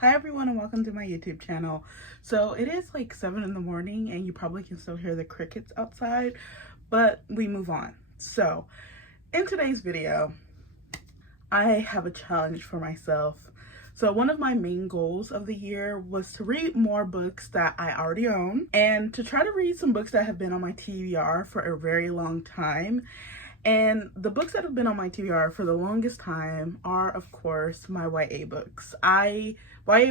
Hi everyone and welcome to my YouTube channel. So it is like 7 in the morning and you probably can still hear the crickets outside, but we move on. So in today's video, I have a challenge for myself. So one of my main goals of the year was to read more books that I already own and to try to read some books that have been on my TBR for a very long time. And the books that have been on my TBR for the longest time are, of course, my YA books. YA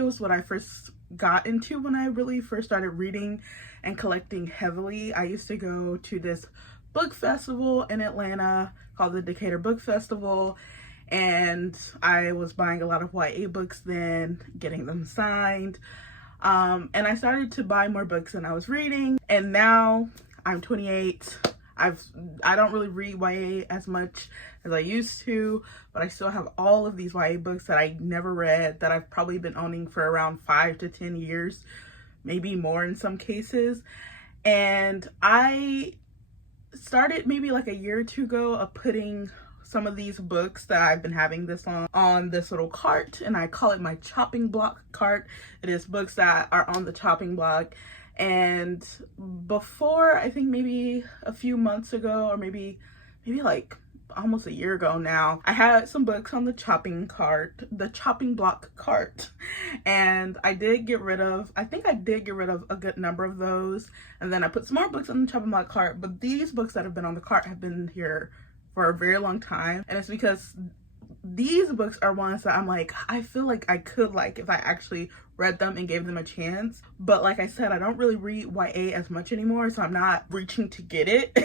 was what I first got into when I really first started reading and collecting heavily. I used to go to this book festival in Atlanta called the Decatur Book Festival, and I was buying a lot of YA books then, getting them signed. And I started to buy more books than I was reading, and now I'm 28. I don't really read YA as much as I used to, but I still have all of these YA books that I never read that I've probably been owning for around 5 to 10 years, maybe more in some cases. And I started maybe like a year or two ago of putting some of these books that I've been having this on this little cart, and I call it my chopping block cart. It is books that are on the chopping block. And before, I think maybe a few months ago, or maybe like almost a year ago now, I had some books on the chopping block cart, and I did get rid of, I think I did get rid of a good number of those, and then I put some more books on the chopping block cart. But these books that have been on the cart have been here for a very long time, and it's because these books are ones that I'm like, I feel like I could like if I actually read them and gave them a chance. But like I said, I don't really read YA as much anymore, so I'm not reaching to get it.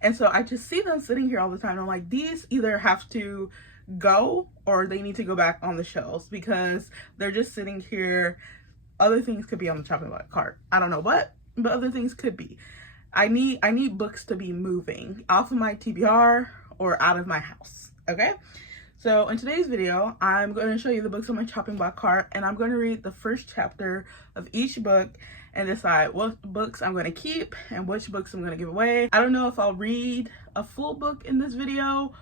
And so I just see them sitting here all the time. I'm like, these either have to go or they need to go back on the shelves because they're just sitting here. Other things could be on the chopping block cart. I don't know what, but other things could be. I need books to be moving off of my TBR or out of my house, okay? So in today's video, I'm going to show you the books on my chopping block cart, and I'm going to read the first chapter of each book and decide what books I'm going to keep and which books I'm going to give away. I don't know if I'll read a full book in this video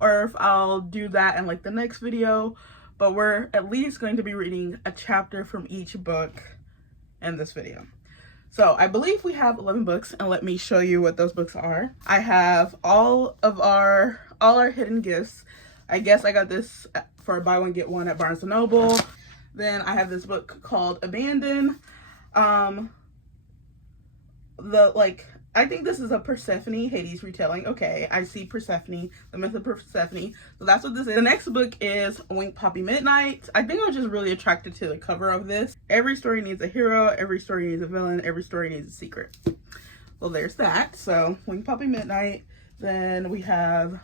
or if I'll do that in like the next video, but we're at least going to be reading a chapter from each book in this video. So I believe we have 11 books, and let me show you what those books are. I have all our hidden gifts. I guess I got this for a buy one get one at Barnes & Noble. Then I have this book called Abandon. I think this is a Persephone Hades retelling. Okay, I see Persephone, the myth of Persephone. So that's what this is. The next book is Wink Poppy Midnight. I think I was just really attracted to the cover of this. Every story needs a hero, every story needs a villain, every story needs a secret. Well, there's that. So Wink Poppy Midnight. Then we have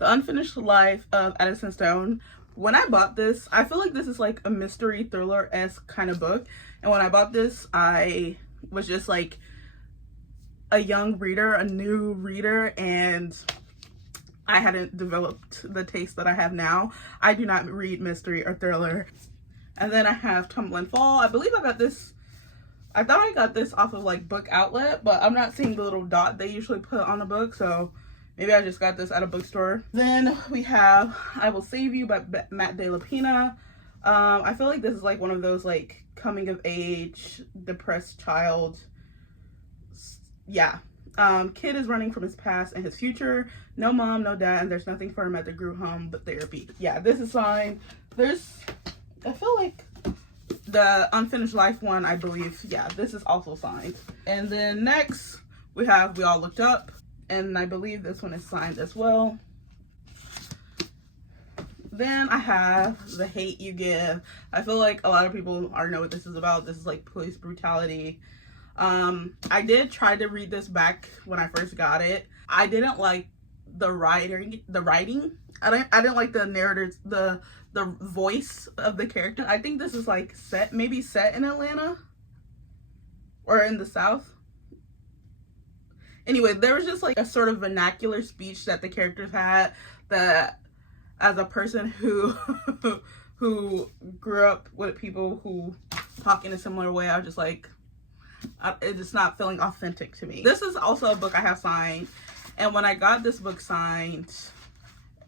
The Unfinished Life of Addison Stone. When I bought this, I feel like this is like a mystery thriller-esque kind of book. And when I bought this, I was just like a young reader, a new reader, and I hadn't developed the taste that I have now. I do not read mystery or thriller. And then I have Tumble and Fall. I believe I got this, I thought I got this off of like Book Outlet, but I'm not seeing the little dot they usually put on the book, so maybe I just got this at a bookstore. Then we have I Will Save You by Matt De La Pena. I feel like this is like one of those like coming of age, depressed child. Yeah. Kid is running from his past and his future. No mom, no dad, and there's nothing for him at the group home but therapy. Yeah, this is signed. I feel like the Unfinished Life one, I believe, yeah, this is also signed. And then next we have We All Looked Up, and I believe this one is signed as well. Then I have The Hate You Give. I feel like a lot of people already know what this is about. This is like police brutality. I did try to read this back when I first got it. I didn't like the writing. I didn't like the narrative, the voice of the character. I think this is like maybe set in Atlanta or in the South. Anyway, there was just like a sort of vernacular speech that the characters had that, as a person who who grew up with people who talk in a similar way, I was just like, it's just not feeling authentic to me. This is also a book I have signed, and when I got this book signed,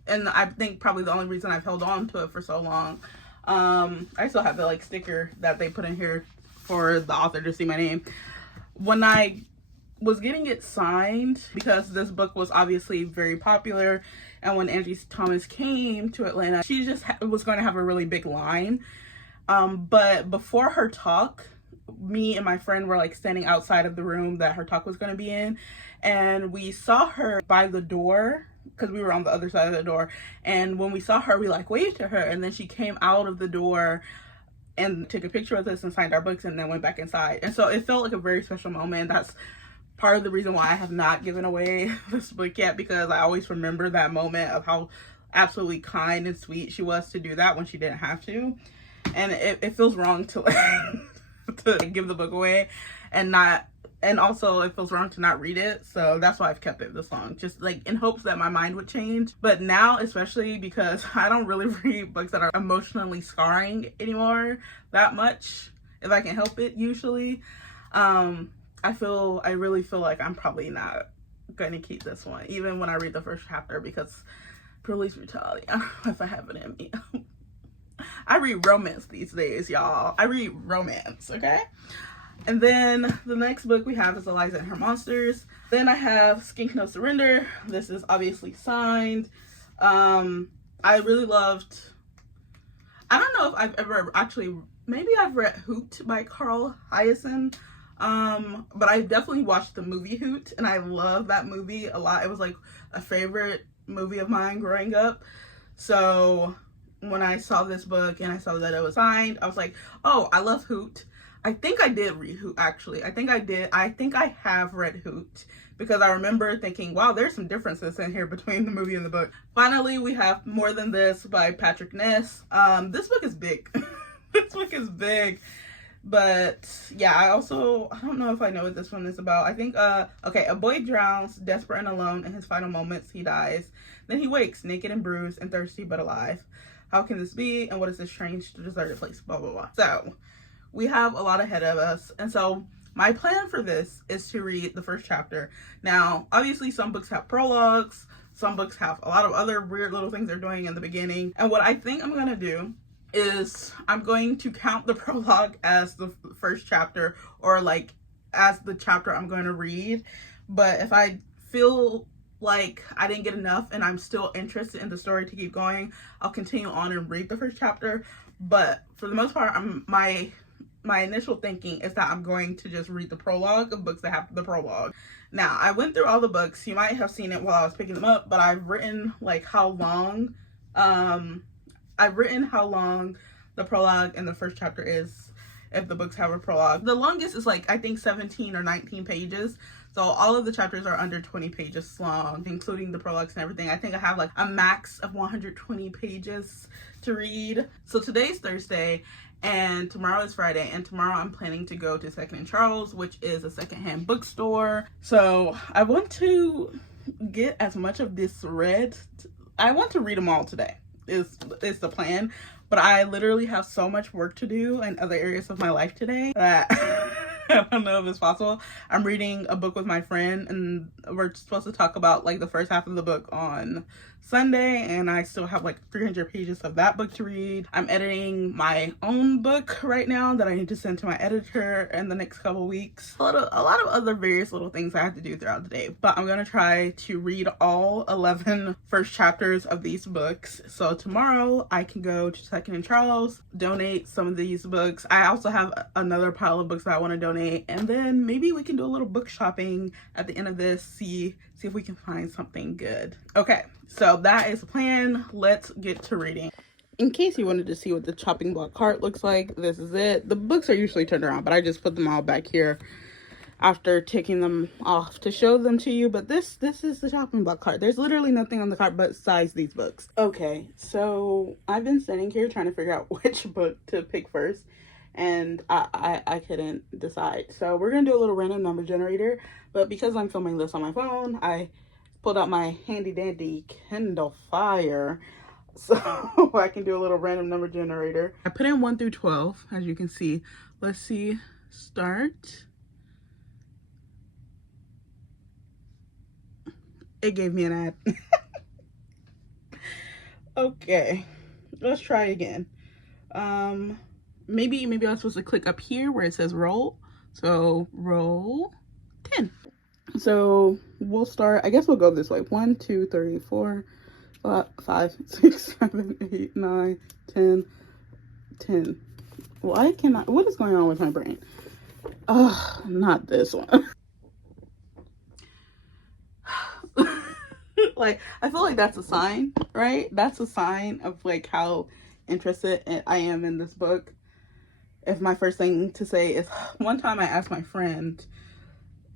and I think probably the only reason I've held on to it for so long, I still have the like sticker that they put in here for the author to see my name. When I was getting it signed, because this book was obviously very popular, and when Angie Thomas came to Atlanta, she just was going to have a really big line. But before her talk, me and my friend were like standing outside of the room that her talk was going to be in, and we saw her by the door because we were on the other side of the door. And when we saw her, we like waved to her, and then she came out of the door and took a picture with us and signed our books, and then went back inside. And so it felt like a very special moment. That's part of the reason why I have not given away this book yet, because I always remember that moment of how absolutely kind and sweet she was to do that when she didn't have to. And it feels wrong to to give the book away and also it feels wrong to not read it. So that's why I've kept it this long, just like in hopes that my mind would change. But now, especially because I don't really read books that are emotionally scarring anymore that much, if I can help it usually. I really feel like I'm probably not going to keep this one, even when I read the first chapter, because police brutality, I don't know if I have it in me. I read romance these days, y'all. I read romance, okay? And then the next book we have is Eliza and Her Monsters. Then I have Skink No Surrender. This is obviously signed. I really loved, I don't know if I've ever actually, maybe I've read Hoot by Carl Hiaasen. But I definitely watched the movie Hoot, and I love that movie a lot. It was like a favorite movie of mine growing up. So when I saw this book and I saw that it was signed, I was like, oh, I love Hoot. I think I did read Hoot, actually. I think I did. I think I have read Hoot, because I remember thinking, wow, there's some differences in here between the movie and the book. Finally, we have More Than This by Patrick Ness. This book is big. This book is big. But yeah, I don't know if I know what this one is about. I think, okay, a boy drowns, desperate and alone. In his final moments, he dies. Then he wakes, naked and bruised and thirsty but alive. How can this be? And what is this strange, deserted place? Blah, blah, blah. So we have a lot ahead of us. And so my plan for this is to read the first chapter. Now, obviously some books have prologues. Some books have a lot of other weird little things they're doing in the beginning. And what I think I'm going to do is I'm going to count the prologue as the first chapter, or like as the chapter I'm going to read. But if I feel like I didn't get enough and I'm still interested in the story to keep going, I'll continue on and read the first chapter. But for the most part, my initial thinking is that I'm going to just read the prologue of books that have the prologue. Now, I went through all the books. You might have seen it while I was picking them up, but I've written like how long the prologue and the first chapter is, if the books have a prologue. The longest is like, I think 17 or 19 pages. So all of the chapters are under 20 pages long, including the prologues and everything. I think I have like a max of 120 pages to read. So today's Thursday and tomorrow is Friday, and tomorrow I'm planning to go to Second and Charles, which is a secondhand bookstore. So I want to get as much of this read. I want to read them all today is the plan, but I literally have so much work to do in other areas of my life today that I don't know if it's possible. I'm reading a book with my friend, and we're supposed to talk about like the first half of the book on Sunday, and I still have like 300 pages of that book to read. I'm editing my own book right now that I need to send to my editor in the next couple weeks. A lot of other various little things I have to do throughout the day, but I'm gonna try to read all 11 first chapters of these books. So tomorrow I can go to Second and Charles, donate some of these books. I also have another pile of books that I want to donate, and then maybe we can do a little book shopping at the end of this, see if we can find something good. Okay, so that is the plan. Let's get to reading. In case you wanted to see what the chopping block cart looks like, this is it. The books are usually turned around, but I just put them all back here after taking them off to show them to you. But this is the chopping block cart. There's literally nothing on the cart besides these books. Okay, so I've been sitting here trying to figure out which book to pick first, and I couldn't decide. So we're gonna do a little random number generator, but because I'm filming this on my phone, I pulled out my handy dandy Kindle Fire so I can do a little random number generator. I put in 1 through 12, as you can see. Let's see, start. It gave me an ad. Okay, let's try again. Maybe I'm supposed to click up here where it says roll. So roll 10. So we'll start, I guess we'll go this way. 1, 2, 3, 4, 5, 6, 7, 8, 9, 10, 10. Why cannot, what is going on with my brain? Oh, not this one. Like, I feel like that's a sign, right? That's a sign of like how interested I am in this book. If my first thing to say is, one time I asked my friend,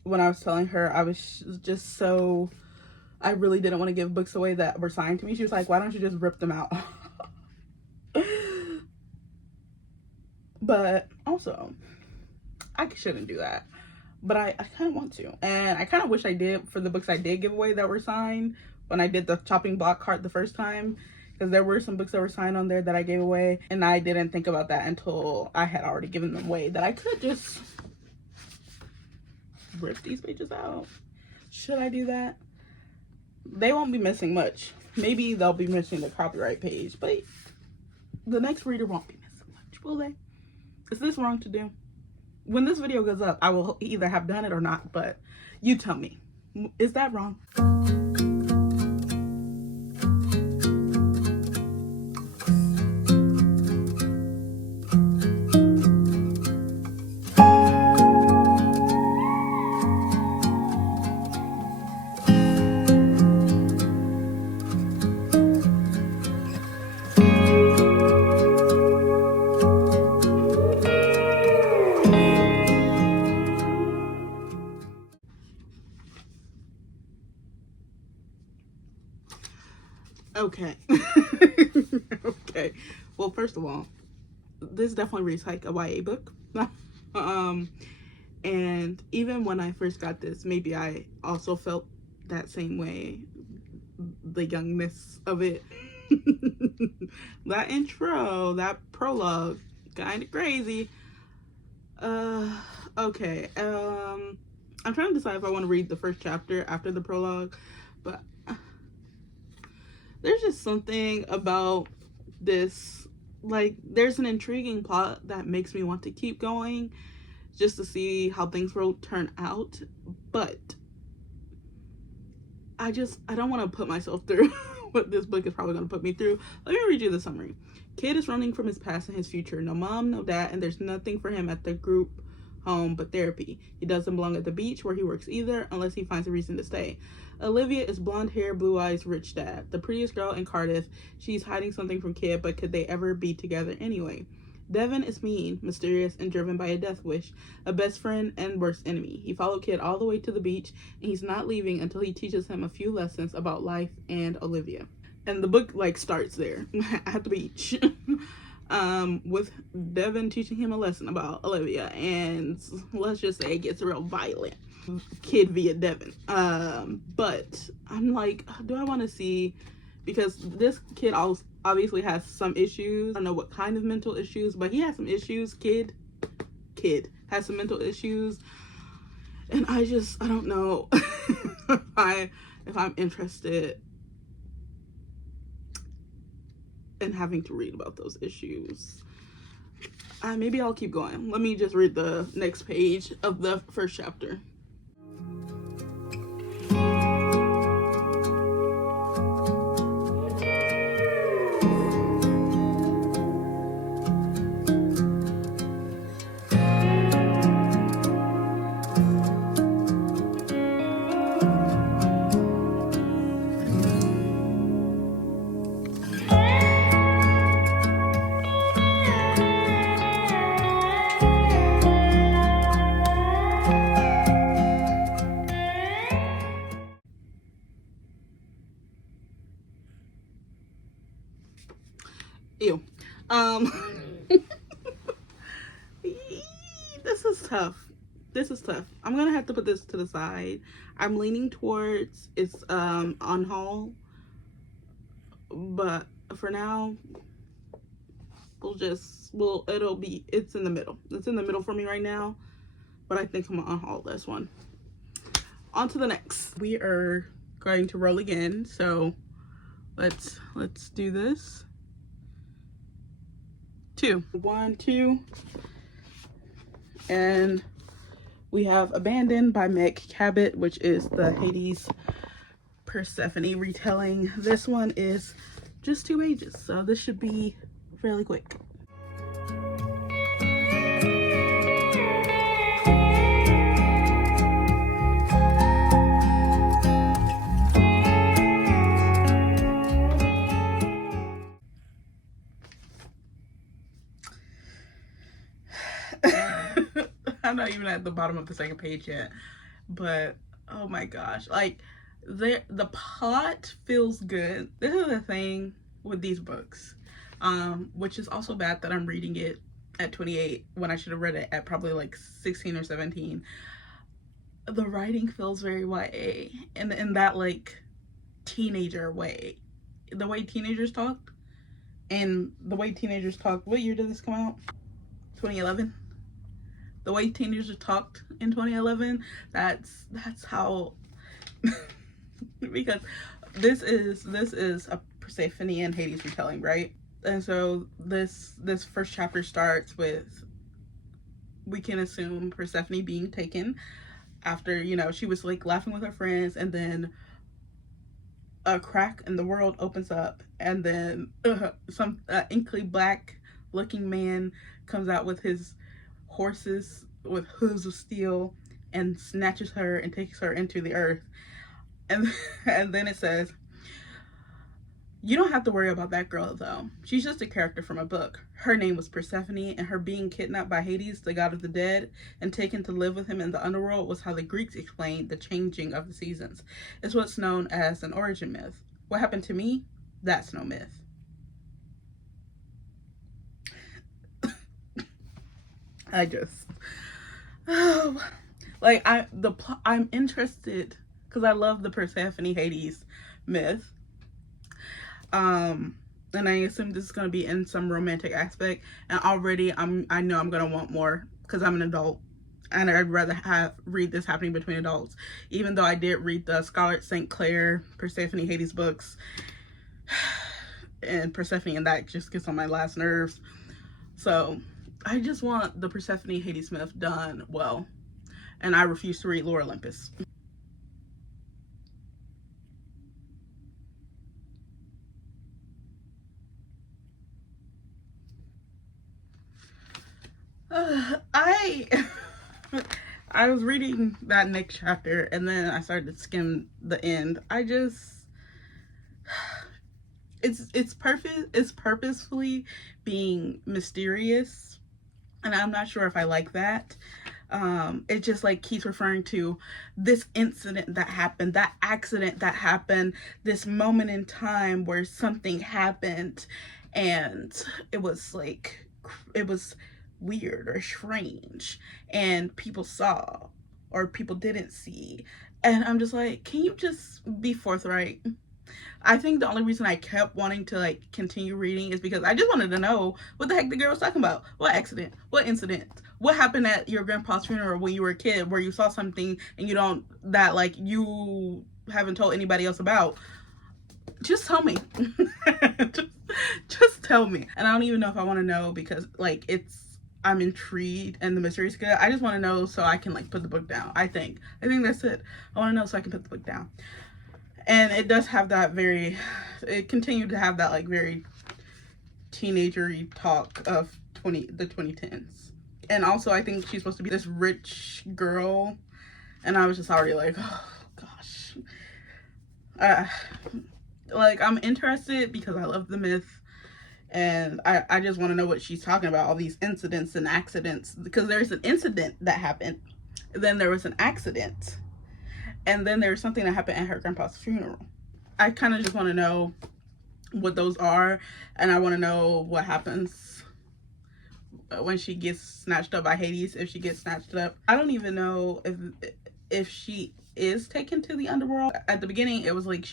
when I was telling her I was just so, I really didn't want to give books away that were signed to me. She was like, why don't you just rip them out? But also, I shouldn't do that. But I kind of want to. And I kind of wish I did for the books I did give away that were signed when I did the chopping block cart the first time. Because there were some books that were signed on there that I gave away. And I didn't think about that until I had already given them away. That I could just rip these pages out. Should I do that? They won't be missing much. Maybe they'll be missing the copyright page. But the next reader won't be missing much, will they? Is this wrong to do? When this video goes up, I will either have done it or not, but you tell me. Is that wrong? Okay. Okay. Well, first of all, this definitely reads like a YA book. And even when I first got this, maybe I also felt that same way. The youngness of it. That intro, that prologue, kind of crazy. Okay. I'm trying to decide if I want to read the first chapter after the prologue, but there's just something about this, like, there's an intriguing plot that makes me want to keep going just to see how things will turn out, but I don't want to put myself through what this book is probably going to put me through. Let me read you the summary. Kid is running from his past and his future. No mom, no dad, and there's nothing for him at the group home but therapy. He doesn't belong at the beach where he works either, unless he finds a reason to stay. Olivia is blonde hair, blue eyes, rich dad. The prettiest girl in Cardiff. She's hiding something from Kid, but could they ever be together anyway? Devin is mean, mysterious, and driven by a death wish. A best friend and worst enemy. He followed Kid all the way to the beach, and he's not leaving until he teaches him a few lessons about life and Olivia. And the book, like, starts there, at the beach. With Devin teaching him a lesson about Olivia, and let's just say it gets real violent. Kid via Devin. But I'm like, do I want to see, because this kid obviously has some issues. I don't know what kind of mental issues, but he has some issues. Kid has some mental issues, and I don't know if I'm interested in having to read about those issues. Maybe I'll keep going. Let me just read the next page of the first chapter. Ew. This is tough. I'm gonna have to put this to the side. I'm leaning towards it's on haul, but for now it's in the middle. It's in the middle for me right now, but I think I'm gonna unhaul this one. On to the next. We are going to roll again, so let's do this. two. 1, 2. And we have Abandoned by Meg Cabot, which is the Hades Persephone retelling. This one is just 2 pages, so this should be fairly quick. I'm not even at the bottom of the second page yet, but oh my gosh, like the plot feels good. This is the thing with these books, which is also bad that I'm reading it at 28 when I should have read it at probably like 16 or 17. The writing feels very YA, and in that like teenager way, the way teenagers talk, and the way teenagers talk. What year did this come out? 2011. The way teenagers talked in 2011, that's how because this is a Persephone and Hades retelling, right? And so this first chapter starts with, we can assume, Persephone being taken after, you know, she was like laughing with her friends, and then a crack in the world opens up, and then some inkly black looking man comes out with his horses with hooves of steel and snatches her and takes her into the earth. And then it says, you don't have to worry about that girl though. She's just a character from a book. Her name was Persephone, and her being kidnapped by Hades, the god of the dead, and taken to live with him in the underworld was how the Greeks explained the changing of the seasons. It's what's known as an origin myth. What happened to me? That's no myth. I'm interested because I love the Persephone Hades myth, and I assume this is going to be in some romantic aspect, and already I know I'm going to want more because I'm an adult and I'd rather read this happening between adults, even though I did read the Scarlet St. Clair Persephone Hades books, and Persephone and that just gets on my last nerves. So I just want the Persephone Hades myth done well, and I refuse to read Lore Olympus. I was reading that next chapter, and then I started to skim the end. It's perfect. It's purposefully being mysterious, and I'm not sure if I like that. It just like keeps referring to this incident that happened, that accident that happened, this moment in time where something happened, and it was weird or strange, and people saw or people didn't see, and I'm just like, can you just be forthright? I think the only reason I kept wanting to like continue reading is because I just wanted to know what the heck the girl was talking about. What accident? What incident? What happened at your grandpa's funeral when you were a kid where you saw something and you haven't told anybody else about? Just tell me. just tell me. And I don't even know if I want to know, because like I'm intrigued and the mystery is good. I just want to know so I can like put the book down. I think that's it. I want to know so I can put the book down. And it does have that it continued to have that like very teenagery talk of the 2010s. And also I think she's supposed to be this rich girl, and I was just already like, oh gosh. Like, I'm interested because I love the myth, and I just want to know what she's talking about, all these incidents and accidents, because there's an incident that happened, then there was an accident, and then there's something that happened at her grandpa's funeral. I kind of just want to know what those are, and I want to know what happens when she gets snatched up by Hades, if she gets snatched up. I don't even know if she is taken to the underworld. At the beginning, it was like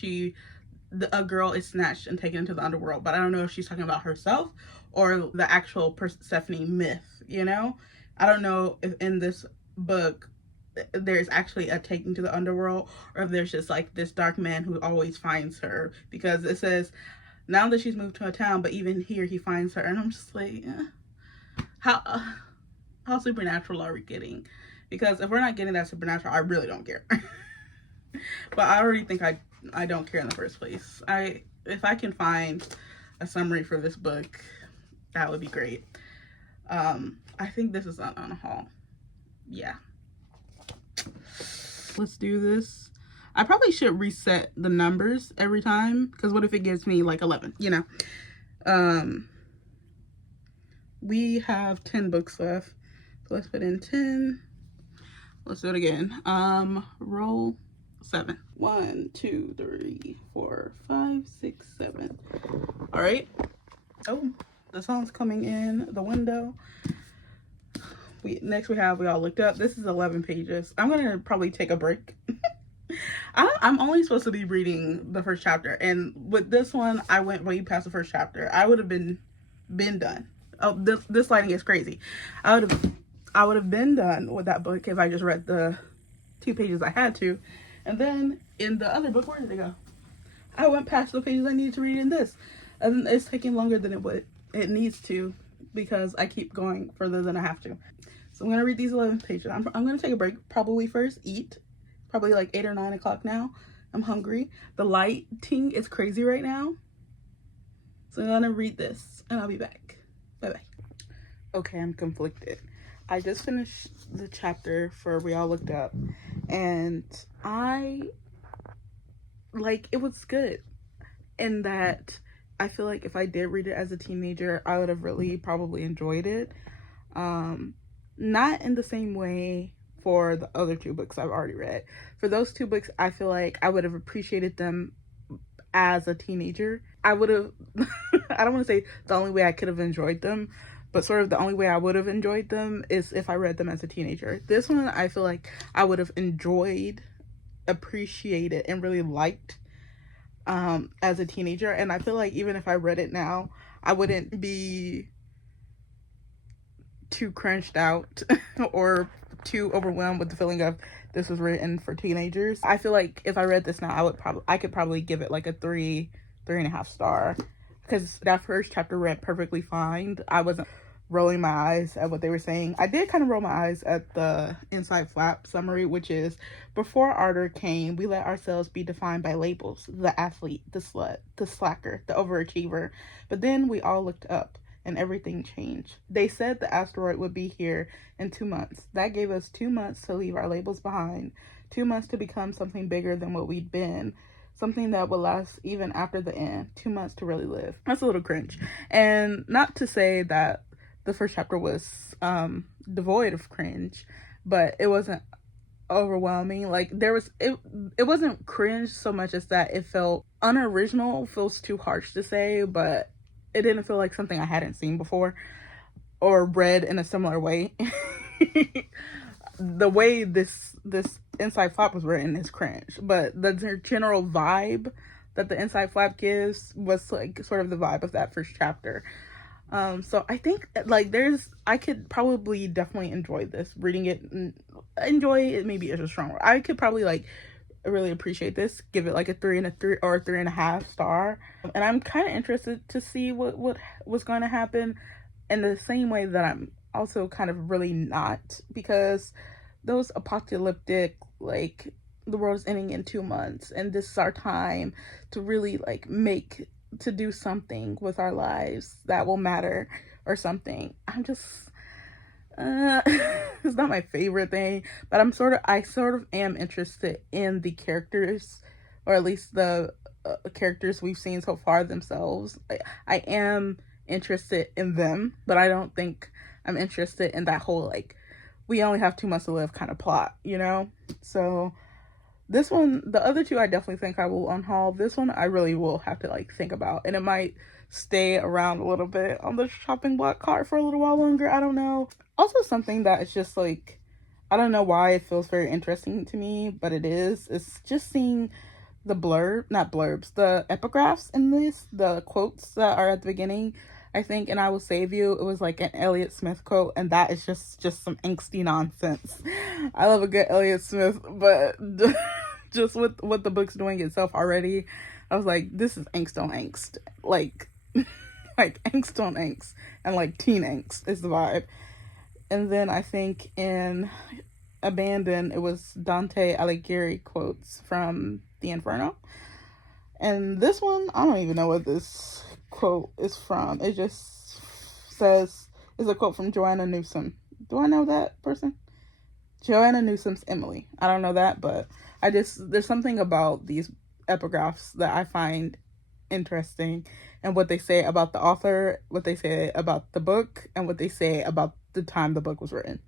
a girl is snatched and taken into the underworld, but I don't know if she's talking about herself or the actual Persephone myth, you know? I don't know if in this book there's actually a taking to the underworld, or if there's just like this dark man who always finds her, because it says now that she's moved to a town, but even here he finds her, and I'm just like, how supernatural are we getting? Because if we're not getting that supernatural, I really don't care. But I already think I don't care in the first place. If I can find a summary for this book, that would be great. I think this is on a haul. Yeah. Let's do this. I probably should reset the numbers every time, because what if it gives me like 11, you know? We have 10 books left. So let's put in 10. Let's do it again. Roll 7. 1, 2, 3, 4, 5, 6, 7. All right. Oh, the sun's coming in the window. Next we have We All Looked Up. This is 11 pages. I'm gonna probably take a break. I'm only supposed to be reading the first chapter, and with this one I went way past the first chapter. I would have been done. Oh, this lighting is crazy. I would have been done with that book if I just read the 2 pages I had to. And then in the other book, where did it go? I went past the pages I needed to read in this, and it's taking longer than it needs to, because I keep going further than I have to. So I'm gonna read these 11 pages. I'm gonna take a break. Probably first eat. Probably like 8 or 9 o'clock now. I'm hungry. The lighting is crazy right now. So I'm gonna read this and I'll be back. Bye bye. Okay, I'm conflicted. I just finished the chapter for We All Looked Up, and it was good in that I feel like if I did read it as a teenager, I would have really probably enjoyed it. Not in the same way for the other 2 books I've already read. For those 2 books, I feel like I would have appreciated them as a teenager. I would have, I don't want to say the only way I could have enjoyed them, but sort of the only way I would have enjoyed them is if I read them as a teenager. This one, I feel like I would have enjoyed, appreciated, and really liked as a teenager. And I feel like even if I read it now, I wouldn't be too crunched out or too overwhelmed with the feeling of this was written for teenagers. I feel like if I read this now, I could probably give it like a 3.5 star, because that first chapter read perfectly fine. I wasn't rolling my eyes at what they were saying. I did kind of roll my eyes at the inside flap summary, which is, before ardor came, we let ourselves be defined by labels: the athlete, the slut, the slacker, the overachiever. But then we all looked up, and everything changed. They said the asteroid would be here in 2 months. That gave us 2 months to leave our labels behind, 2 months to become something bigger than what we'd been, something that would last even after the end, 2 months to really live. That's a little cringe. And not to say that the first chapter was devoid of cringe, but it wasn't overwhelming. Like, it wasn't cringe so much as that it felt unoriginal. Feels too harsh to say, but it didn't feel like something I hadn't seen before or read in a similar way. The way this inside flap was written is cringe, but the general vibe that the inside flap gives was like sort of the vibe of that first chapter. So I think like I could probably definitely enjoy this. Reading it, enjoy it maybe is a strong word. I could probably like really appreciate this, give it like a 3 or 3.5 star. And I'm kind of interested to see what was going to happen, in the same way that I'm also kind of really not, because those apocalyptic, like, the world's ending in 2 months and this is our time to really like to do something with our lives that will matter or something. I'm just it's not my favorite thing, but I sort of am interested in the characters, or at least the characters we've seen so far themselves. I am interested in them, but I don't think I'm interested in that whole like we only have 2 months to live kind of plot, you know? So this one, the other 2 I definitely think I will unhaul. This one I really will have to like think about, and it might stay around a little bit on the shopping block cart for a little while longer. I don't know. Also, something that is just like, I don't know why it feels very interesting to me, but it is. It's just seeing the the epigraphs in this, the quotes that are at the beginning. I think "and I will save you," it was like an Elliott Smith quote, and that is just some angsty nonsense. I love a good Elliott Smith, but just with what the book's doing itself already, I was like, this is angst on angst. Like, like angst on angst. And like teen angst is the vibe. And then I think in Abandon, it was Dante Alighieri quotes from The Inferno. And this one, I don't even know what this quote is from. It just says, it's a quote from Joanna Newsom. Do I know that person? Joanna Newsom's Emily. I don't know that, but there's something about these epigraphs that I find interesting, and what they say about the author, what they say about the book, and what they say about the time the book was written.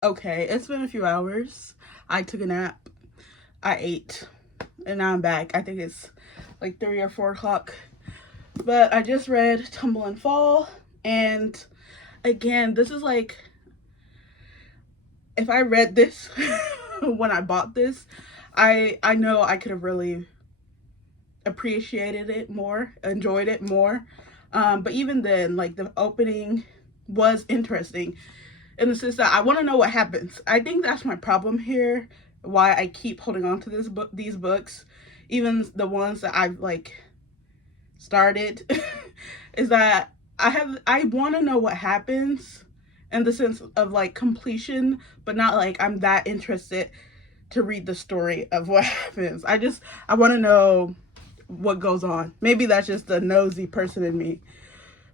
Okay, it's been a few hours. I took a nap, I ate, and now I'm back. I think it's like 3 or 4 o'clock. But I just read Tumble and Fall, and again, this is like, if I read this when I bought this, I know I could have really appreciated it more, enjoyed it more. But even then, like, the opening was interesting in the sense that I want to know what happens. I think that's my problem here, why I keep holding on to these books, even the ones that I've like started, is that I want to know what happens in the sense of like completion, but not like I'm that interested to read the story of what happens. I want to know what goes on. Maybe that's just the nosy person in me.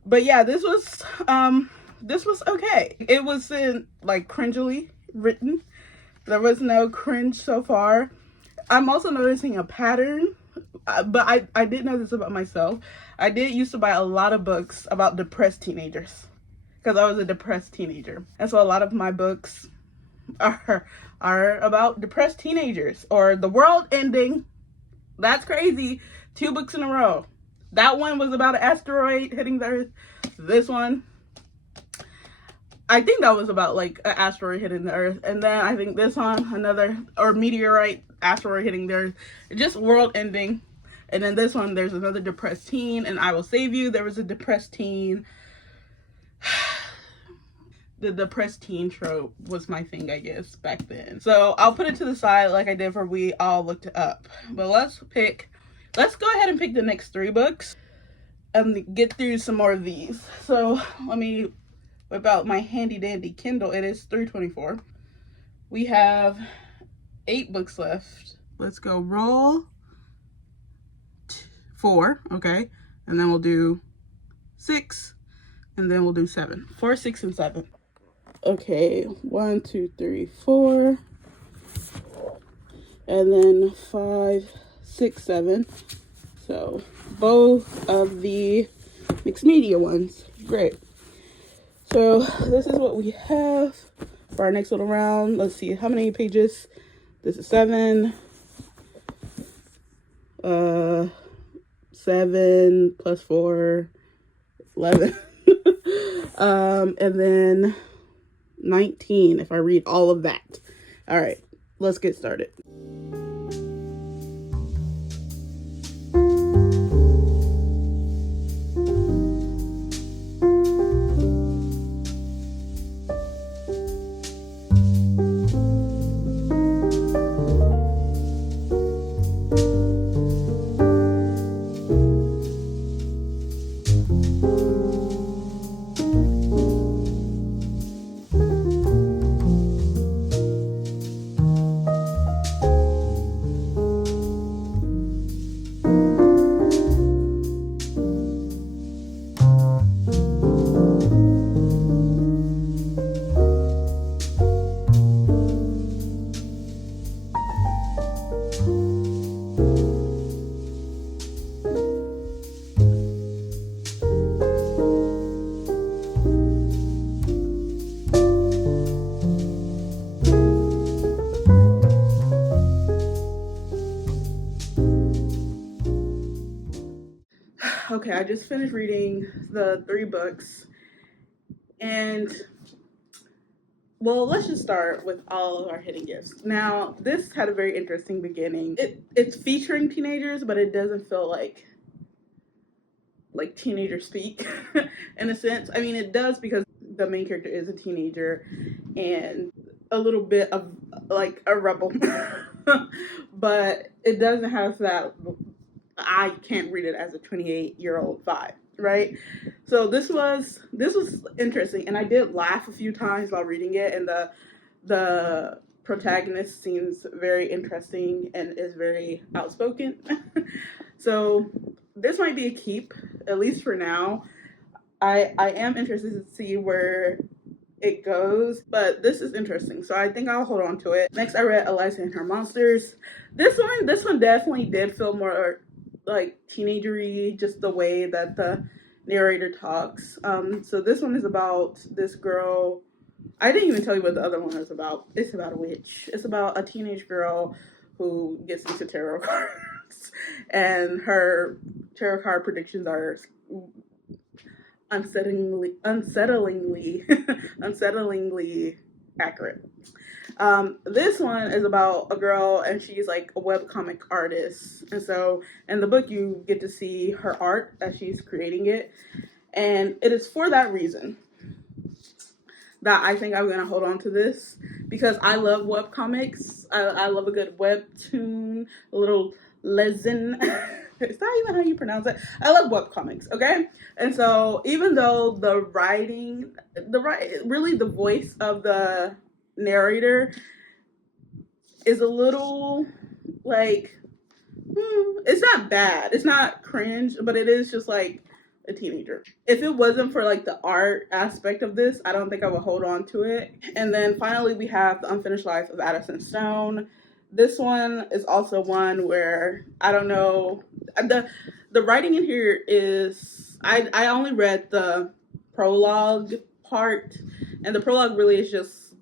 But yeah, this was okay. It wasn't like cringily written. There was no cringe so far. I'm also noticing a pattern, but I did know this about myself. I did used to buy a lot of books about depressed teenagers because I was a depressed teenager. And so a lot of my books are about depressed teenagers or the world ending. That's crazy. 2 books in a row. That one was about an asteroid hitting the Earth. This one, I think that was about like an asteroid hitting the Earth. And then I think this one, meteorite, asteroid hitting the Earth. Just world ending. And then this one, there's another depressed teen, and I Will Save You. There was a depressed teen. The depressed teen trope was my thing, I guess, back then. So I'll put it to the side like I did for We All Looked It Up. But let's go ahead and pick the next 3 books and get through some more of these. So let me whip out my handy dandy Kindle. It is 3:24. We have 8 books left. Let's go roll 4, okay, and then we'll do 6, and then we'll do 7. 4, 6, and 7. Okay, 1, 2, 3, 4, and then 5, 6, 7. So both of the mixed media ones. Great. So this is what we have for our next little round. Let's see how many pages. This is 7. 7 plus 4, 11. And then 19 if I read all of that. All right, let's get started. Okay, I just finished reading the 3 books, And well, let's just start with all of our hidden gifts. Now, this had a very interesting beginning. It's featuring teenagers, but it doesn't feel like teenager speak in a sense. I mean, it does because the main character is a teenager and a little bit of like a rebel, but it doesn't have that. I can't read it as a 28-year-old vibe, right? So this was interesting, and I did laugh a few times while reading it, and the protagonist seems very interesting and is very outspoken. So this might be a keep, at least for now. I am interested to see where it goes, but this is interesting, so I think I'll hold on to it. Next, I read Eliza and Her Monsters. This one definitely did feel more like teenagery, just the way that the narrator talks. So this one is about this girl. I didn't even tell you what the other one is about. It's about a witch. It's about a teenage girl who gets into tarot cards, and her tarot card predictions are unsettlingly accurate. This one is about a girl, and she's like a webcomic artist, and so in the book you get to see her art as she's creating it, and it is for that reason that I think I'm gonna hold on to this, because I love webcomics. I love a good webtoon, a little lesson. Is that even how you pronounce it? I love webcomics, okay? And so even though the voice of the narrator is a little like, it's not bad. It's not cringe, but it is just like a teenager. If it wasn't for like the art aspect of this, I don't think I would hold on to it. And then finally we have The Unfinished Life of Addison Stone. This one is also one where I don't know, the writing in here is, I only read the prologue part, and the prologue really is just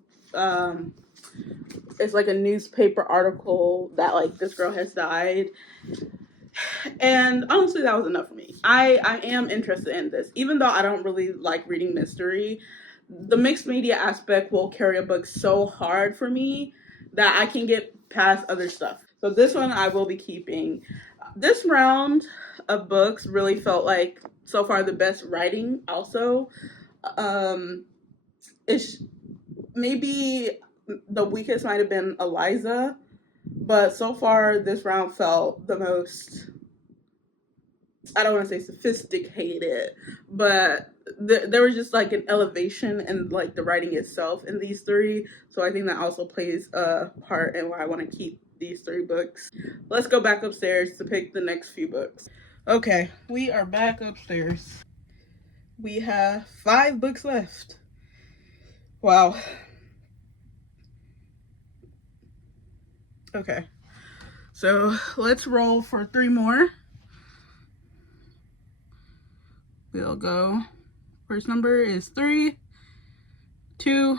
it's like a newspaper article that like this girl has died. And honestly, that was enough for me. I am interested in this, even though I don't really like reading mystery. The mixed media aspect will carry a book so hard for me that I can get past other stuff. So this one I will be keeping. This round of books really felt like so far the best writing also. It's maybe the weakest might have been Eliza, but so far this round felt the most, I don't want to say sophisticated, but there was just like an elevation in like the writing itself in these three. So I think that also plays a part in why I want to keep these three books. Let's go back upstairs to pick the next few books. Okay, we are back upstairs. We have 5 books left. Wow. Okay, so let's roll for 3 more. We'll go. First number is 3, 2,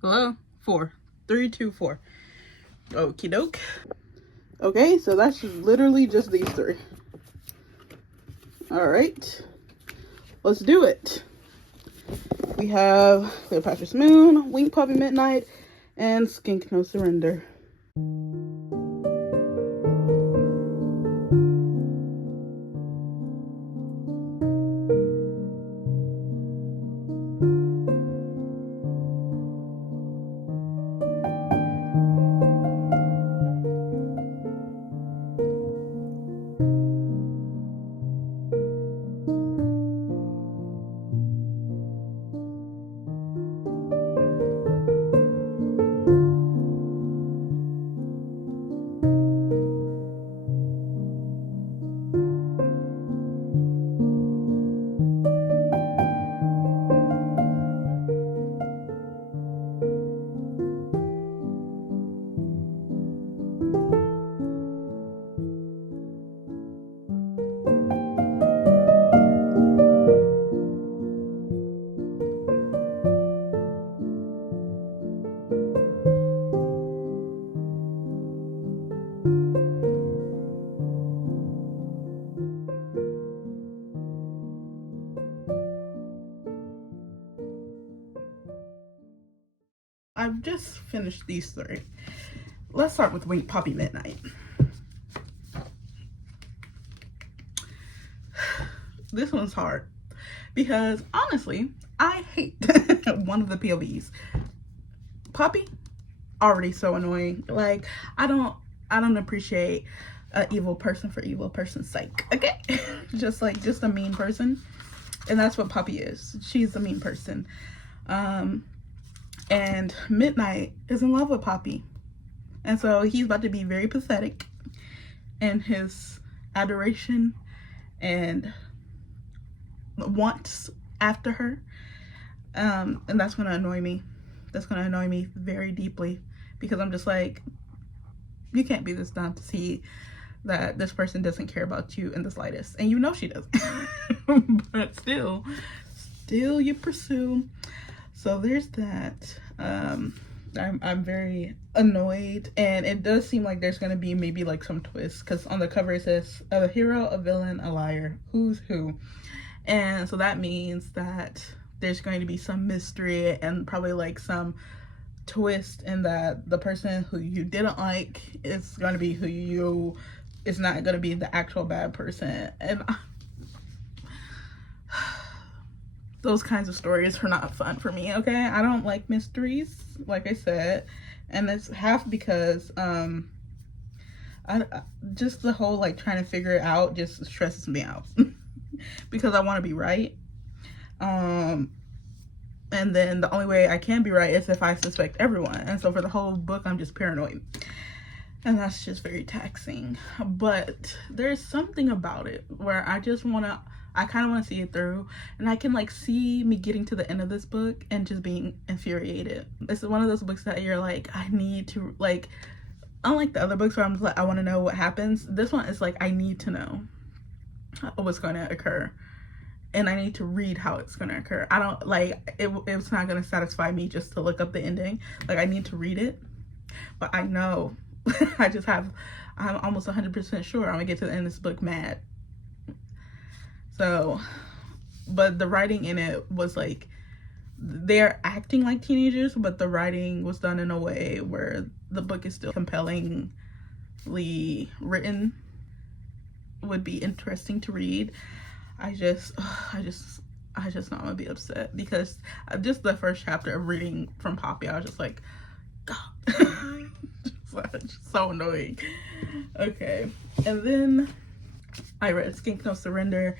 hello, 4. 3, 2, 4. Okie doke. Okay, so that's literally just these 3. All right, let's do it. We have Cleopatra's Moon, Wink Puppy Midnight, and Skink No Surrender. just finished these 3. Let's start with Wink Poppy Midnight. This one's hard because honestly, I hate one of the POVs. Poppy, already so annoying. Like, I don't appreciate an evil person for evil person's sake. Okay, just a mean person, and that's what Poppy is. She's a mean person. And Midnight is in love with Poppy, and so he's about to be very pathetic in his adoration and wants after her, and that's gonna annoy me. That's gonna annoy me very deeply, because I'm just like, you can't be this dumb to see that this person doesn't care about you in the slightest, and you know she doesn't. But still you pursue. So there's that. I'm very annoyed, and it does seem like there's gonna be maybe like some twist, because on the cover it says a hero, a villain, a liar, who's who. And so that means that there's going to be some mystery and probably like some twist in that the person who you didn't like is going to be who you is not going to be the actual bad person. And those kinds of stories are not fun for me, okay? I don't like mysteries, like I said, and it's half because just the whole like trying to figure it out just stresses me out. Because I want to be right, and then the only way I can be right is if I suspect everyone, and so for the whole book I'm just paranoid, and that's just very taxing. But there's something about it where I kind of want to see it through, and I can like see me getting to the end of this book and just being infuriated. This is one of those books that you're like, I need to, like, unlike the other books where I'm just like, I want to know what happens, this one is like, I need to know what's going to occur, and I need to read how it's going to occur. I don't like it's not going to satisfy me just to look up the ending. Like, I need to read it, but I know I'm almost 100% sure I'm gonna get to the end of this book mad. So, but the writing in it was like, they're acting like teenagers, but the writing was done in a way where the book is still compellingly written, would be interesting to read. I just know I'm gonna be upset, because just the first chapter of reading from Poppy, I was just like, God. just so annoying. Okay, and then I read Skink No Surrender.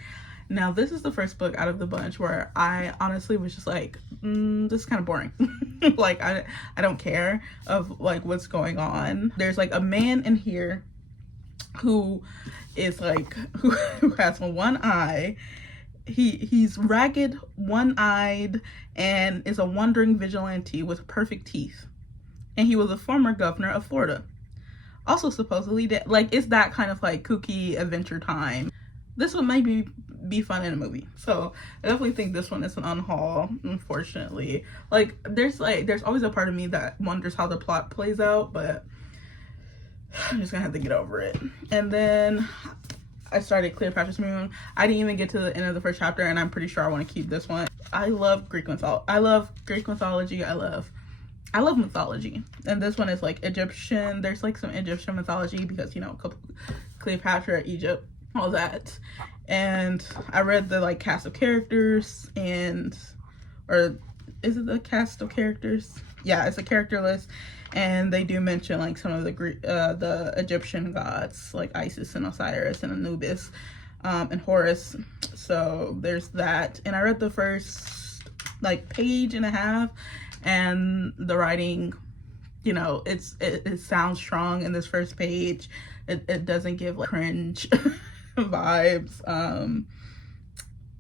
Now this is the first book out of the bunch where I honestly was just like, this is kind of boring. Like, I don't care of like what's going on. There's like a man in here who is like, who has one eye. He's ragged, one-eyed, and is a wandering vigilante with perfect teeth. And he was a former governor of Florida. Also supposedly dead. Like, it's that kind of like kooky adventure time. This would maybe be fun in a movie. So I definitely think this one is an unhaul, unfortunately. Like, there's always a part of me that wonders how the plot plays out, but I'm just gonna have to get over it. And then I started Cleopatra's Moon. I didn't even get to the end of the first chapter, and I'm pretty sure I want to keep this one. I love Greek mythology. I love Greek mythology. I love mythology. And this one is like Egyptian. There's like some Egyptian mythology because, you know, Cleopatra, Egypt, all that. And I read the like cast of characters, or is it the cast of characters? Yeah, it's a character list. And they do mention like some of the Egyptian gods, like Isis and Osiris and Anubis, and Horus. So there's that. And I read the first like page and a half, and the writing, you know, it sounds strong in this first page. It doesn't give like cringe vibes.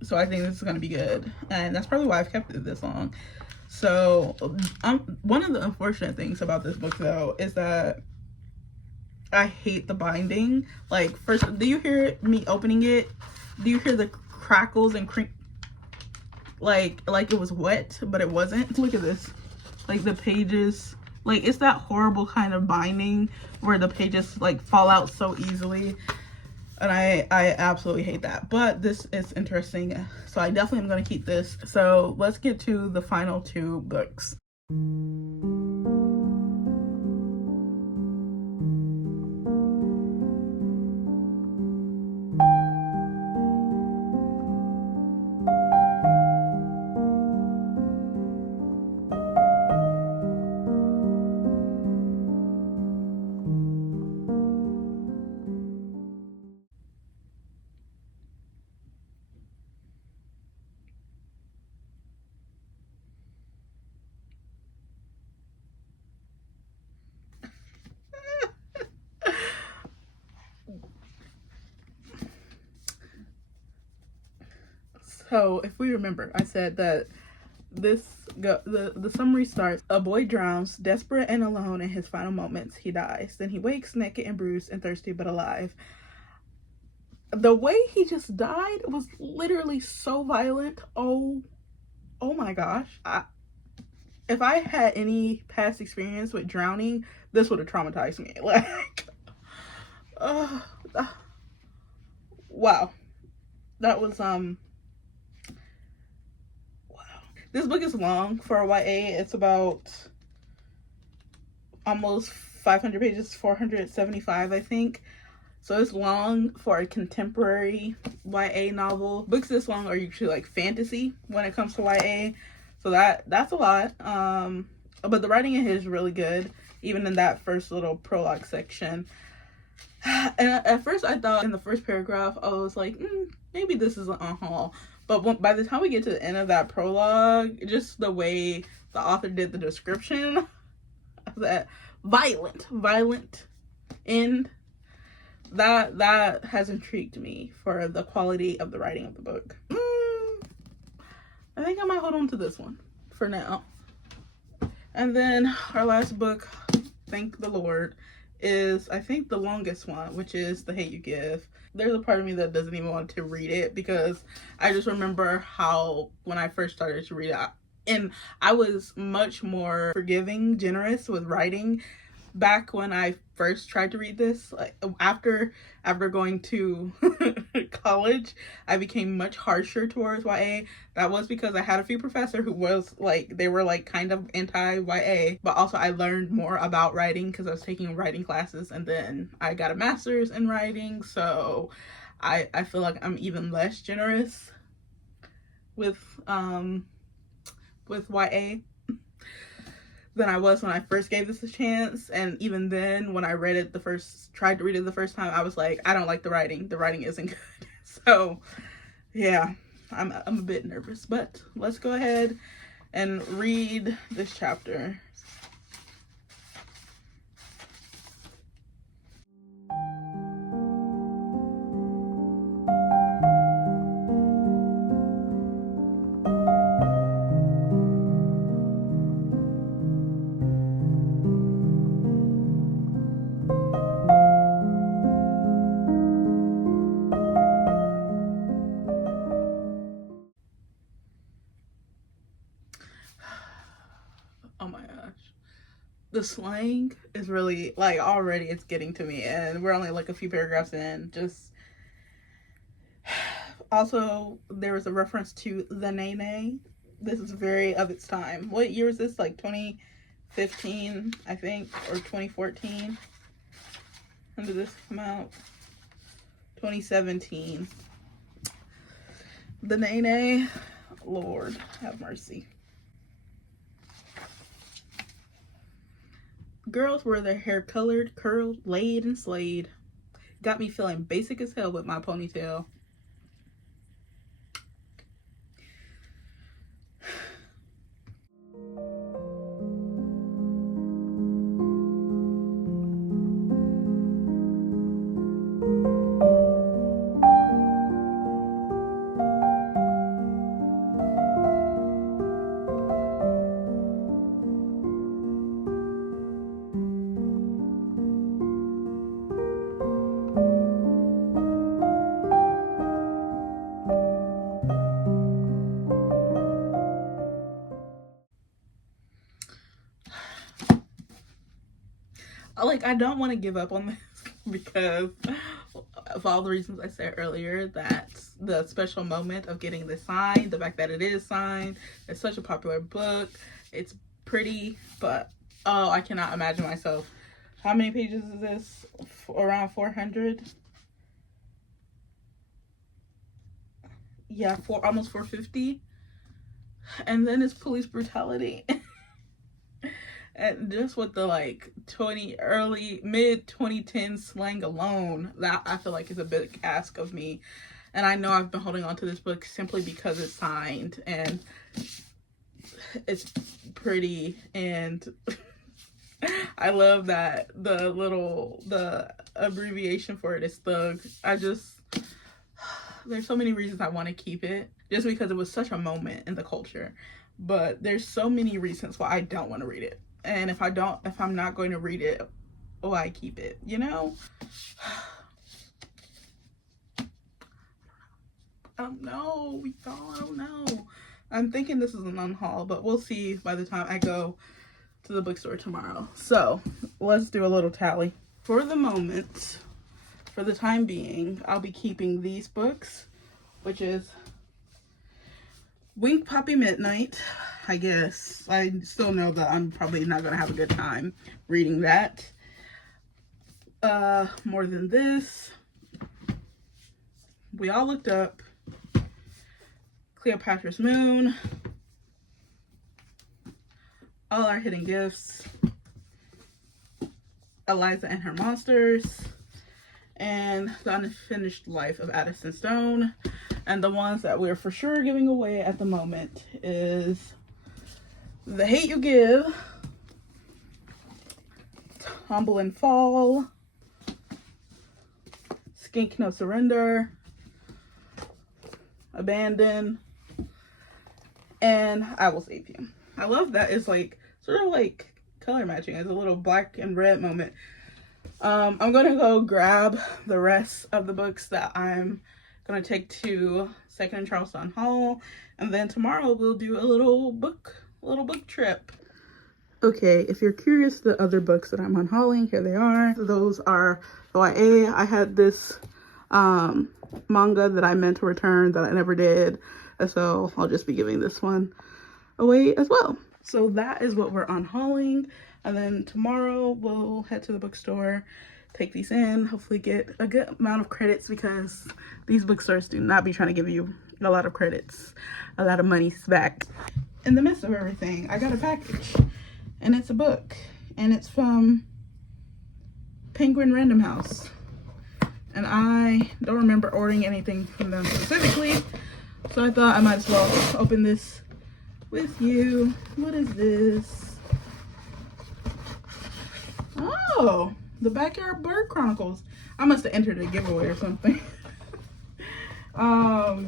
So I think this is gonna be good, and that's probably why I've kept it this long. So one of the unfortunate things about this book though is that I hate the binding. Like, first, do you hear me opening it? Do you hear the crackles and crink? Like it was wet, but it wasn't. Look at this. Like, the pages, like, it's that horrible kind of binding where the pages like fall out so easily. And I absolutely hate that, but this is interesting, so I definitely am going to keep this. So let's get to the final two books. So if we remember, I said that the summary starts: a boy drowns, desperate and alone. In his final moments, he dies. Then he wakes naked and bruised and thirsty but alive. The way he just died was literally so violent. Oh my gosh. If I had any past experience with drowning, this would have traumatized me. Like, wow. That was, wow. This book is long for a YA. It's about almost 500 pages, 475, I think. So it's long for a contemporary YA novel. Books this long are usually like fantasy when it comes to YA. So that's a lot. But the writing in here is really good, even in that first little prologue section. And at first I thought in the first paragraph, I was like, maybe this is an haul. But by the time we get to the end of that prologue, just the way the author did the description of that violent end, that has intrigued me for the quality of the writing of the book. I think I might hold on to this one for now. And then our last book, thank the Lord, is I think the longest one, which is The Hate You Give. There's a part of me that doesn't even want to read it because I just remember how when I first started to read it, and I was much more forgiving, generous with writing back when I first tried to read this. Like, after going to college, I became much harsher towards YA. That was because I had a few professors who was like, they were like kind of anti-YA, but also I learned more about writing because I was taking writing classes, and then I got a master's in writing, so I feel like I'm even less generous with YA than I was when I first gave this a chance. And even then, when I tried to read it the first time, I was like, I don't like the writing. The writing isn't good. So yeah, I'm a bit nervous, but let's go ahead and read this chapter. Oh my gosh. The slang is really, like, already it's getting to me, and we're only like a few paragraphs in. Just also, there was a reference to the Nene. This is very of its time. What year is this? Like 2015, I think, or 2014. When did this come out? 2017. The Nene. Lord have mercy. Girls were their hair colored, curled, laid, and slayed. Got me feeling basic as hell with my ponytail. Like, I don't want to give up on this because of all the reasons I said earlier, that the special moment of getting this signed, the fact that it is signed, it's such a popular book, it's pretty, but oh, I cannot imagine myself. How many pages is this? Around 400? Yeah, almost 450. And then it's police brutality. And just with the like mid 2010 slang alone, that I feel like is a big ask of me. And I know I've been holding on to this book simply because it's signed and it's pretty, and I love that the abbreviation for it is thug. There's so many reasons I want to keep it, just because it was such a moment in the culture. But there's so many reasons why I don't want to read it. And if I'm not going to read it, why keep it, you know? I don't know, y'all, I don't know. I'm thinking this is an unhaul, but we'll see by the time I go to the bookstore tomorrow. So let's do a little tally. For the moment, for the time being, I'll be keeping these books, which is Wink Poppy Midnight. I guess I still know that I'm probably not gonna have a good time reading that. More Than This, We All Looked Up, Cleopatra's Moon, All Our Hidden Gifts, Eliza and Her Monsters, and The Unfinished Life of Addison Stone. And the ones that we're for sure giving away at the moment is The Hate You Give, Tumble and Fall, Skink No Surrender, Abandon, and I Will Save You. I love that it's like sort of like color matching. It's a little black and red moment. I'm gonna go grab the rest of the books that I'm gonna take to Second and Charleston Hall, and then tomorrow we'll do a little book trip. Okay, if you're curious, the other books that I'm unhauling, here they are. Those are YA. I had this manga that I meant to return that I never did, so I'll just be giving this one away as well. So that is what we're unhauling, and then tomorrow we'll head to the bookstore, take these in, hopefully get a good amount of credits, because these bookstores do not be trying to give you a lot of credits, a lot of money back. In the midst of everything, I got a package, and it's a book, and it's from Penguin Random House. And I don't remember ordering anything from them specifically, so I thought I might as well open this with you. What is this? Oh, the Backyard Bird Chronicles. I must have entered a giveaway or something.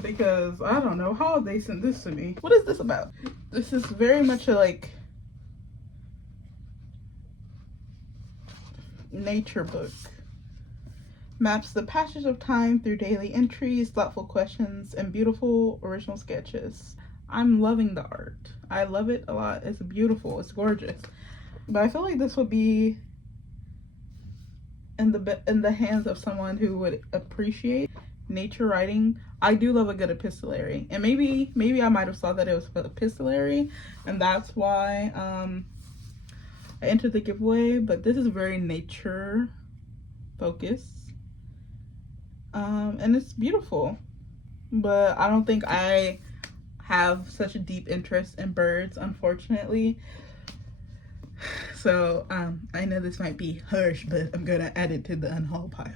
Because I don't know how they sent this to me. What is this about? This is very much a like nature book. Maps the passage of time through daily entries, thoughtful questions, and beautiful original sketches. I'm loving the art. I love it a lot. It's beautiful. It's gorgeous. But I feel like this would be in the hands of someone who would appreciate nature writing. I do love a good epistolary, and maybe I might have saw that it was for epistolary, and that's why I entered the giveaway. But this is very nature focused. And it's beautiful, but I don't think I have such a deep interest in birds, unfortunately. So I know this might be harsh, but I'm gonna add it to the unhaul pile.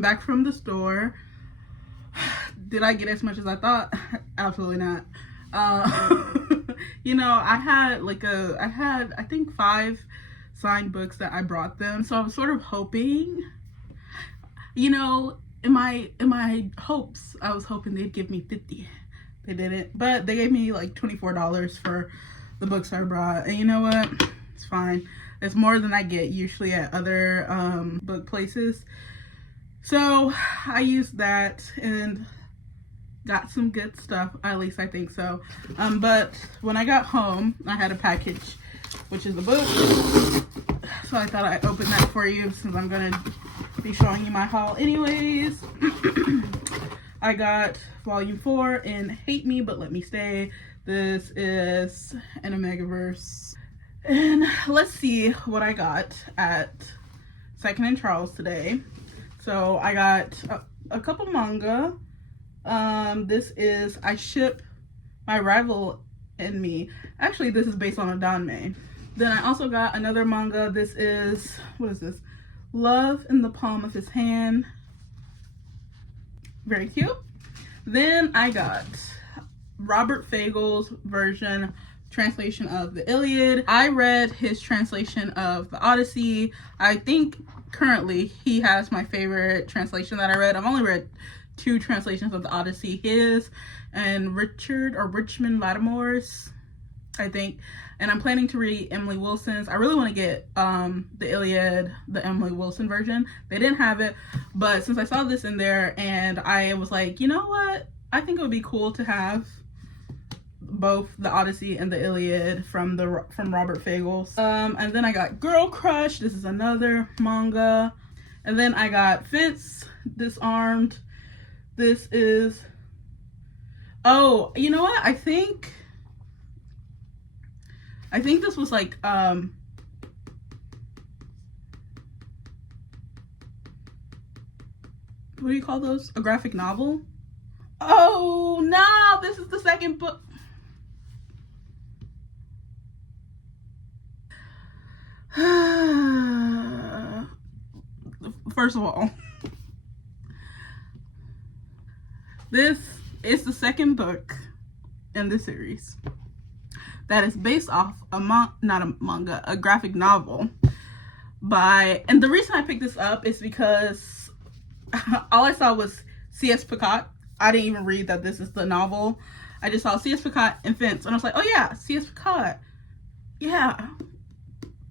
Back from the store. Did I get as much as I thought? Absolutely not. You know, I had I think 5 signed books that I brought them. So I was sort of hoping, you know, in my hopes, I was hoping they'd give me 50. They didn't, but they gave me like $24 for the books I brought. And you know what? It's fine. It's more than I get usually at other book places. So I used that and got some good stuff, at least I think so. But when I got home, I had a package, which is the book. So I thought I'd open that for you since I'm gonna be showing you my haul anyways. I got volume 4 in Hate Me But Let Me Stay. This is in a Megaverse. And let's see what I got at Second and Charles today. So I got a couple manga. This is I Ship My Rival and Me. Actually, this is based on a danme. Then I also got another manga. This is, what is this? Love in the Palm of His Hand. Very cute. Then I got Robert Fagel's translation of the Iliad. I read his translation of the Odyssey. I think currently he has my favorite translation that I read. I've only read 2 translations of the Odyssey, his and Richmond Lattimore's, I think. And I'm planning to read Emily Wilson's. I really want to get the Iliad, the Emily Wilson version. They didn't have it, but since I saw this in there and I was like, you know what? I think it would be cool to have both the Odyssey and the Iliad from Robert Fagel's. And then I got Girl Crush. This is another manga. And then I got Fence Disarmed. This is, oh, you know what? I think this was like, what do you call those? A graphic novel? Oh, no, this is the second book. First of all, this is the second book in the series that is based off a graphic novel by, and the reason I picked this up is because all I saw was C.S. Picot. I didn't even read that this is the novel. I just saw C.S. Picot and Fence, and I was like, oh yeah, C.S. Picot. Yeah,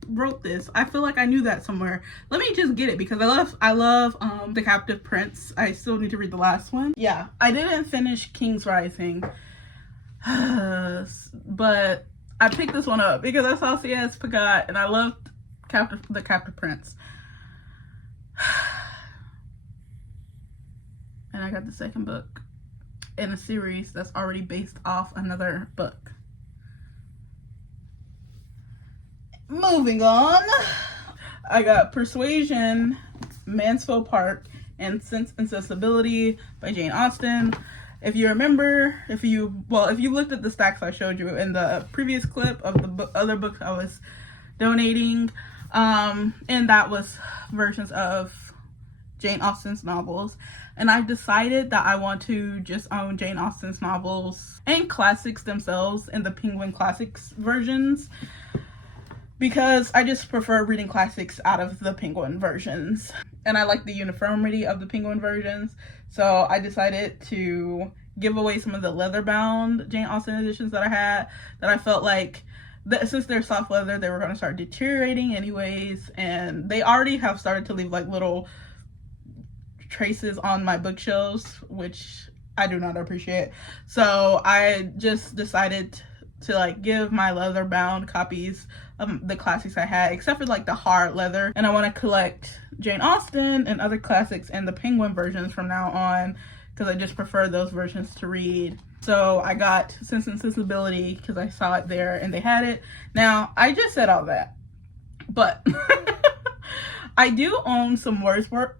wrote this. I feel like I knew that somewhere. Let me just get it because I love The Captive Prince. I still need to read the last one. Yeah, I didn't finish King's Rising, but I picked this one up because I saw C.S. Picot and I loved The Captive Prince. And I got the second book in a series that's already based off another book. Moving on, I got Persuasion, Mansfield Park, and Sense and Sensibility by Jane Austen. If you remember, if you looked at the stacks I showed you in the previous clip of the other books I was donating, and that was versions of Jane Austen's novels. And I've decided that I want to just own Jane Austen's novels and classics themselves in the Penguin Classics versions, because I just prefer reading classics out of the Penguin versions. And I like the uniformity of the Penguin versions. So I decided to give away some of the leather-bound Jane Austen editions that I had, that I felt like, since they're soft leather, they were going to start deteriorating anyways. And they already have started to leave like little traces on my bookshelves, which I do not appreciate. So I just decided to like give my leather bound copies of the classics I had, except for like the hard leather. And I want to collect Jane Austen and other classics and the Penguin versions from now on, because I just prefer those versions to read. So I got Sense and Sensibility because I saw it there and they had it. Now I just said all that, but I do own some Wordsworth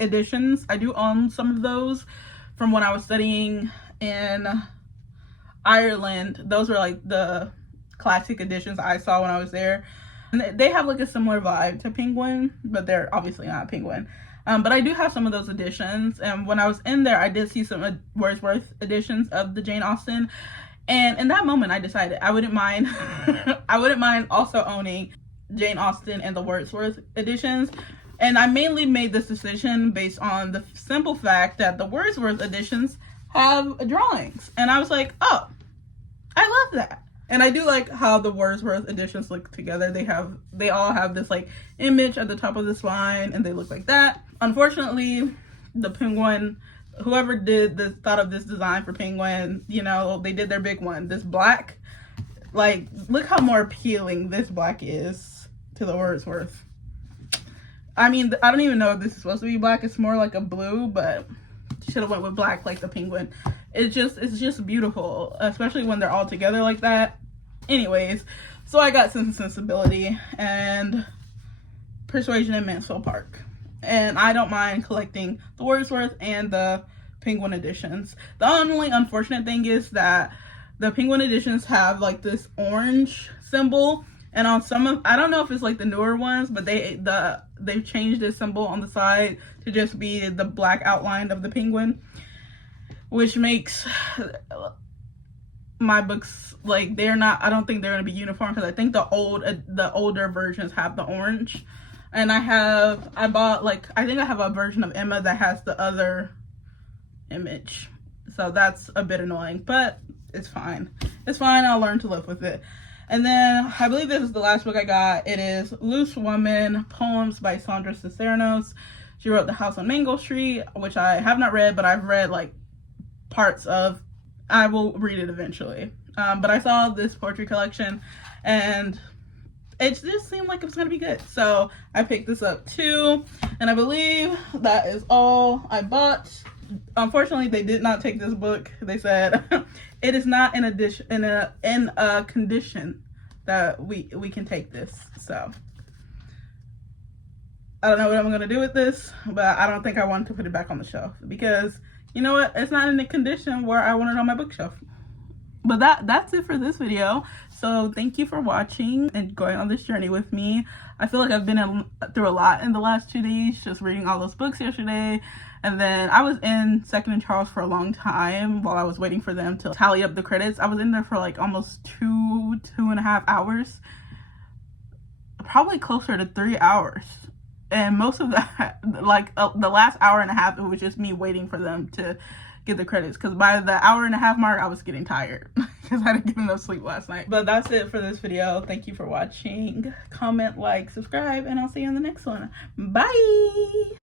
editions. I do own some of those from when I was studying in Ireland. Those were like the classic editions I saw when I was there. And they have like a similar vibe to Penguin, but they're obviously not Penguin. But I do have some of those editions, and when I was in there, I did see some Wordsworth editions of the Jane Austen, and in that moment, I decided I wouldn't mind. I wouldn't mind also owning Jane Austen and the Wordsworth editions. And I mainly made this decision based on the simple fact that the Wordsworth editions have drawings, and I was like, oh, I love that. And I do like how the Wordsworth editions look together. They all have this like image at the top of the spine, and they look like that. Unfortunately, the Penguin, whoever thought of this design for Penguin, you know, they did their big one. This black, like, look how more appealing this black is to the Wordsworth. I mean, I don't even know if this is supposed to be black. It's more like a blue, but should have went with black like the Penguin. It's just beautiful, especially when they're all together like that. Anyways, so I got Sense and Sensibility and Persuasion in Mansfield Park. And I don't mind collecting the Wordsworth and the Penguin editions. The only unfortunate thing is that the Penguin editions have like this orange symbol, and on some of, I don't know if it's like the newer ones, but they've changed this symbol on the side to just be the black outline of the penguin, which makes my books, like, they're not, I don't think they're gonna be uniform, because I think the older versions have the orange. And I bought, like, I think I have a version of Emma that has the other image, so that's a bit annoying, but it's fine. It's fine. I'll learn to live with it. And then I believe this is the last book I got. It is Loose Woman, Poems by Sandra Cisneros. She wrote The House on Mango Street, which I have not read, but I've read like parts of. I will read it eventually. But I saw this poetry collection, and it just seemed like it was going to be good. So I picked this up too. And I believe that is all I bought. Unfortunately, they did not take this book. They said it is not in a condition that we can take this. So I don't know what I'm gonna do with this, but I don't think I want to put it back on the shelf, because you know what, it's not in a condition where I want it on my bookshelf. But that's it for this video. So thank you for watching and going on this journey with me. I feel like I've been through a lot in the last 2 days, just reading all those books yesterday. And then I was in Second and Charles for a long time while I was waiting for them to tally up the credits. I was in there for like almost two and a half hours. Probably closer to 3 hours. And most of that, like the last hour and a half, it was just me waiting for them to get the credits, because by the hour and a half mark I was getting tired because I didn't get enough sleep last night. But that's it for this video. Thank you for watching. Comment, like, subscribe, and I'll see you in the next one. Bye.